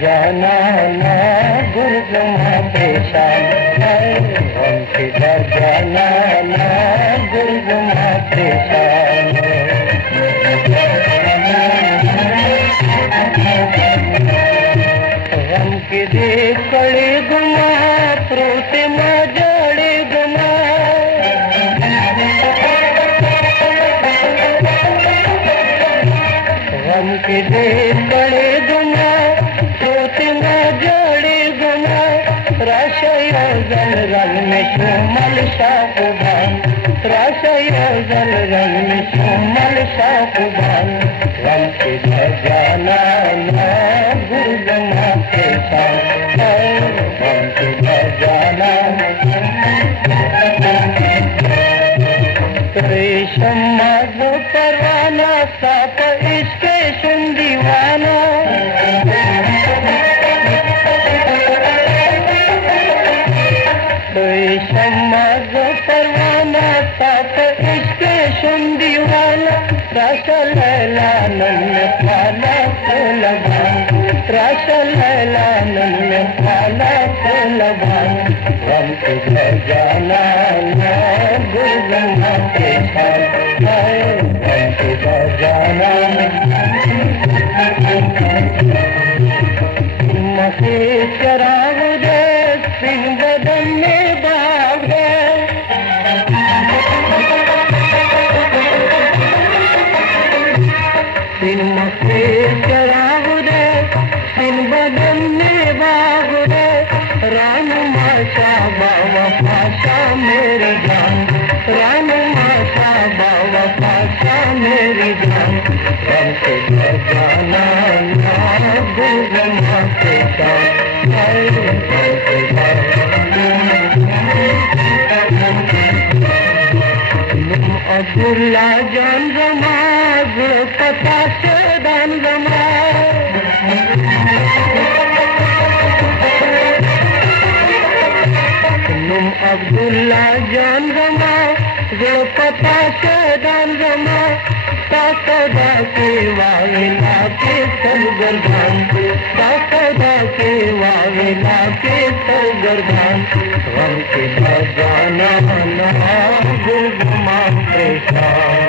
जाना ना गुरगुमा परेशान है, हम किधर जाना ना गुरगुमा परेशान हम किधे कड़े गुमा प्रोते मजड़े गुमा हम किधे कड़े गुमा प्रोते मजड़े गुमा राशय जल रंग में सुमल शाकुबान राशय जल रंग में सुमल शाकुबान हम किधर जाना ना गुरगुमा के साथ हम किधर जाना रेशम माधो परवाना साप इसके सुन दीवाना रेशम माधो परवाना साप इसके सुन दीवाना रस लैला नन्हे पाला से लगान रस लैला नन्हे पाला से लगान हम किधर जाना ना गुरगुमा के साथ हम किधर जाना मसे चराग दे सिंह बदन में बाग दे सिंह मसे चराग दे सिंह बदन में बाग दे रान माशा बाबा पाशा मेरी जान रान माशा बाबा पाशा मेरी जान हम किधर जाना ना गुरगुमा के साथ अब्दुल्ला जान जमा पता से दान जमा अब्दुल्ला जान जमा जो पता से दान जमा सदा के वाविला के सरगर्दान सदा के वाविला के सरगर्दान हम किधर जाना ना गुरगुमा परेशान